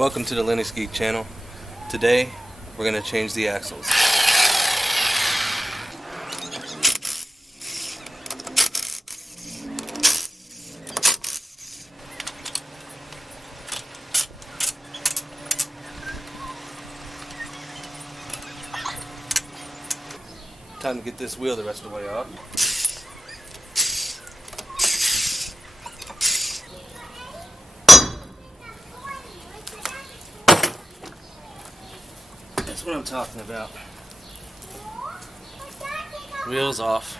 Welcome to the Linux Geek channel. Today we're going to change the axles. Time to get this wheel the rest of the way off. That's what I'm talking about. Wheels off.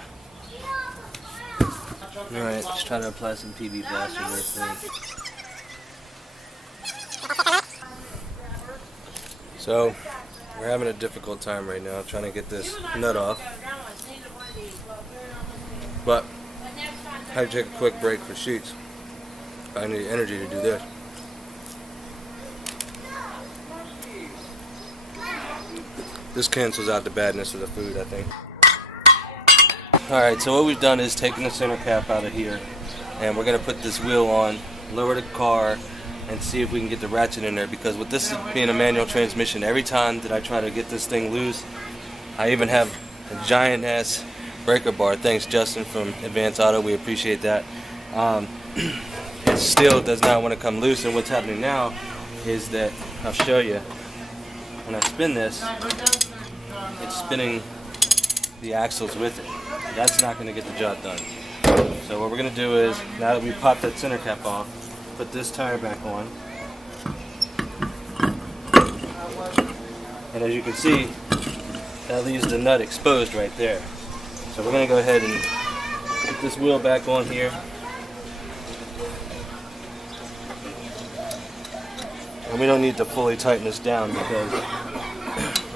Alright, let's try to apply some PB Blaster to this thing. So, we're having a difficult time right now trying to get this nut off. But, I had to take a quick break for sheets. I need energy to do this. This cancels out the badness of the food, I think. Alright, so what we've done is taken the center cap out of here, and we're going to put this wheel on, lower the car, and see if we can get the ratchet in there, because with this being a manual transmission, every time that I try to get this thing loose, I even have a giant ass breaker bar. Thanks Justin from Advanced Auto, we appreciate that. It still does not want to come loose, and what's happening now is that, I'll show you, when I spin this, it's spinning the axles with it. That's not going to get the job done. So what we're going to do is, now that we popped that center cap off, put this tire back on. And as you can see, that leaves the nut exposed right there. So we're going to go ahead and put this wheel back on here. And we don't need to fully tighten this down, because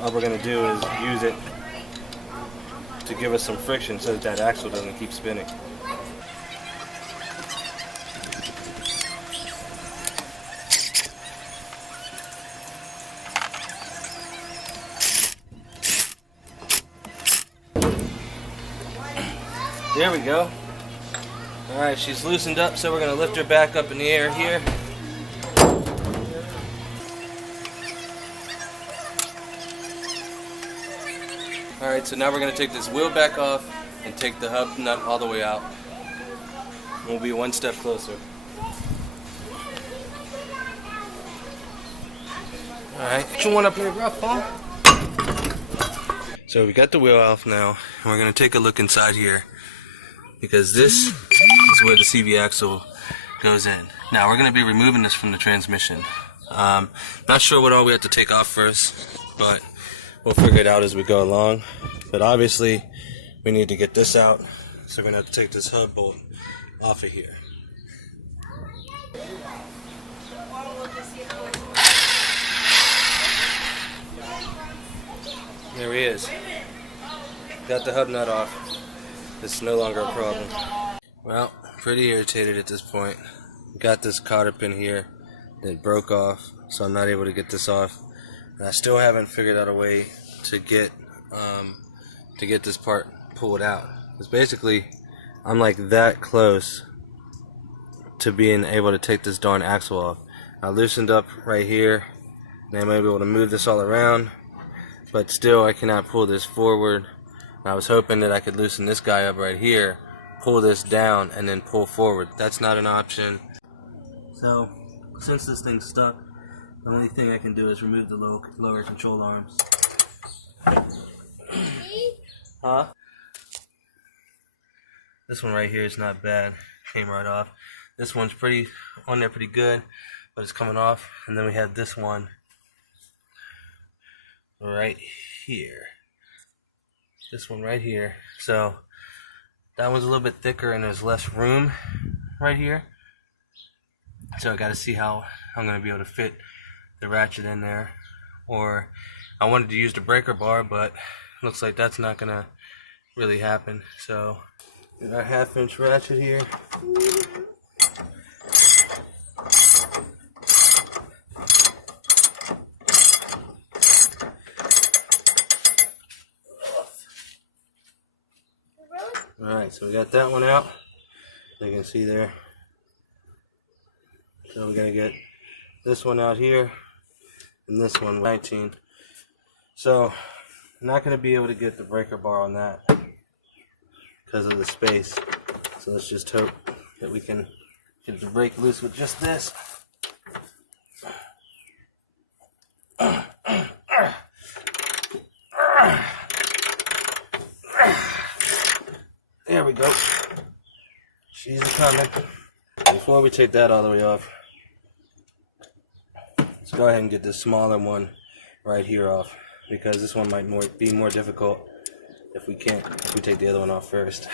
all we're going to do is use it to give us some friction so that that axle doesn't keep spinning. There we go. Alright, she's loosened up, so we're going to lift her back up in the air here. Alright, so now we're going to take this wheel back off and take the hub nut all the way out. We'll be one step closer. Alright, you want to play rough, huh? So we got the wheel off now, and we're going to take a look inside here, because this is where the CV axle goes in. Now we're going to be removing this from the transmission. Not sure what all we have to take off first, but we'll figure it out as we go along. But obviously we need to get this out, so we're going to have to take this hub bolt off of here. There he is. Got the hub nut off. It's no longer a problem. Well, pretty irritated at this point. Got this caught up in here that broke off, so I'm not able to get this off. And I still haven't figured out a way to get this part pulled out. Because basically, I'm like that close to being able to take this darn axle off. I loosened up right here, and I may be able to move this all around, but still I cannot pull this forward. And I was hoping that I could loosen this guy up right here, pull this down, and then pull forward. That's not an option. So, since this thing's stuck, the only thing I can do is remove the lower control arms. Huh? This one right here is not bad. Came right off. This one's pretty on there, pretty good, but it's coming off. And then we have this one right here. This one right here. So that one's a little bit thicker, and there's less room right here. So I got to see how I'm going to be able to fit the ratchet in there. Or I wanted to use the breaker bar, but looks like that's not going to really happen. So got our 1/2-inch ratchet here. Alright, so we got that one out. You can see there. So we're going to get this one out here, and this one 19. So I'm not going to be able to get the breaker bar on that because of the space. So let's just hope that we can get the brake loose with just this. There we go. She's coming. Before we take that all the way off, let's go ahead and get this smaller one right here off, because this one might be more difficult if we take the other one off first.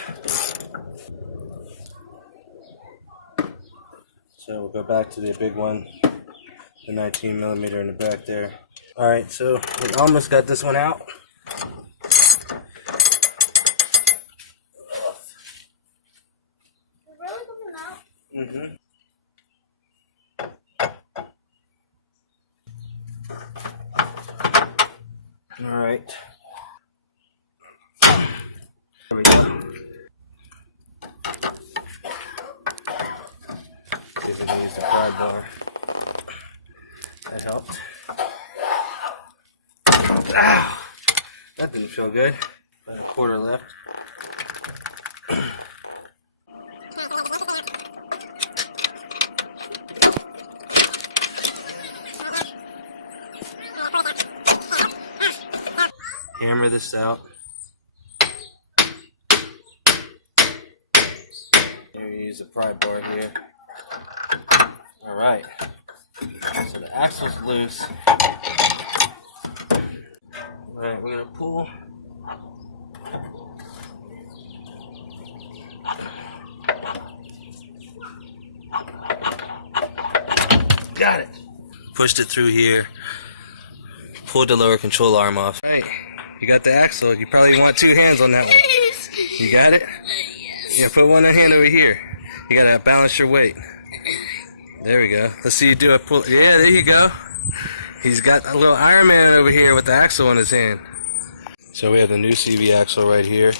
So we'll go back to the big one, the 19mm in the back there. Alright, so we almost got this one out. Really coming out? Mm-hmm. Alright. There we go. See if we can use the guard bar. That helped. Ow! That didn't feel good. About a quarter left. Hammer this out. Here you use the pry bar here. Alright. So the axle's loose. Alright, we're gonna pull. Got it. Pushed it through here. Pulled the lower control arm off. Hey, you got the axle. You probably want two hands on that one. You got it? Yeah, put one hand over here. You gotta balance your weight. There we go. Let's see you do it. Pull. Yeah, there you go. He's got a little Iron Man over here with the axle in his hand. So we have the new CV axle right here.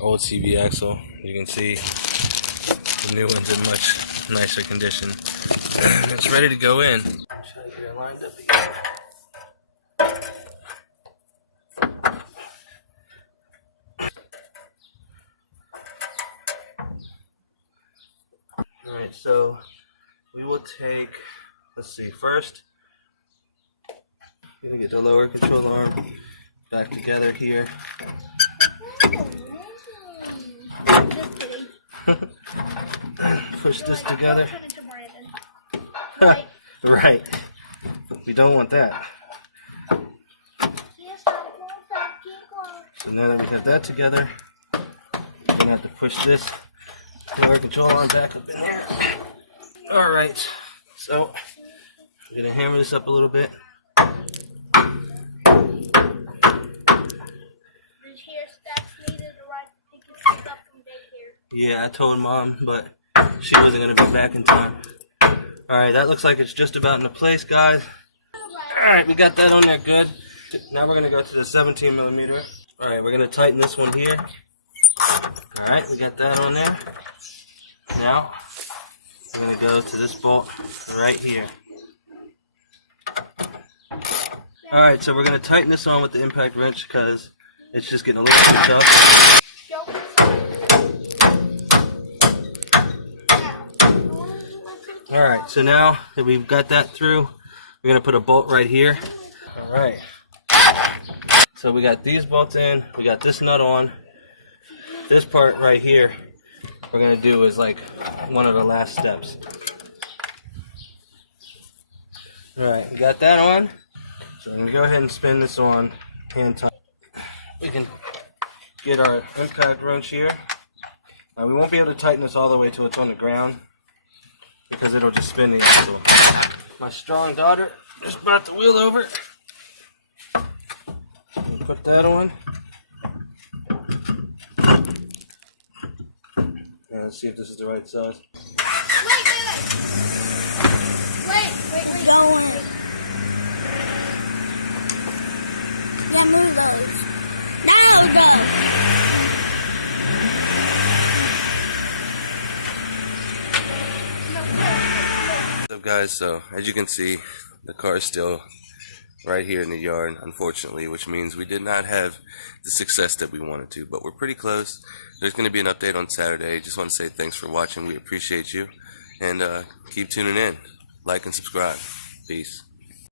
Old CV axle. You can see the new one's in much nicer condition. It's ready to go in. Try to get it lined up again. Alright, so we will take, let's see, first, we're going to get the lower control arm back together here. Push this together. Right. We don't want that. So now that we have that together, we're going to have to push this lower control arm back up in there. Alright, so I'm going to hammer this up a little bit. Yeah, I told Mom, but she wasn't going to be back in time. Alright, that looks like it's just about in the place, guys. Alright, we got that on there good. Now we're going to go to the 17mm. Alright, we're going to tighten this one here. Alright, we got that on there. Now, we're going to go to this bolt right here. Alright, so we're going to tighten this on with the impact wrench because it's just getting a little too tough. Alright, so now that we've got that through, we're going to put a bolt right here. Alright, so we got these bolts in, we got this nut on. This part right here, we're going to do is like one of the last steps. Alright, we got that on. So I'm going to go ahead and spin this on hand tight. We can get our impact wrench here. Now we won't be able to tighten this all the way till it's on the ground, because it'll just spin the axle. My strong daughter just about to wheel over. Put that on. Now let's see if this is the right size. Wait. Don't worry. Yeah, move those. No. What's up, guys? So as you can see, the car is still right here in the yard, unfortunately, which means we did not have the success that we wanted to, but we're pretty close. There's going to be an update on Saturday. Just want to say thanks for watching. We appreciate you, and keep tuning in. Like and subscribe. Peace.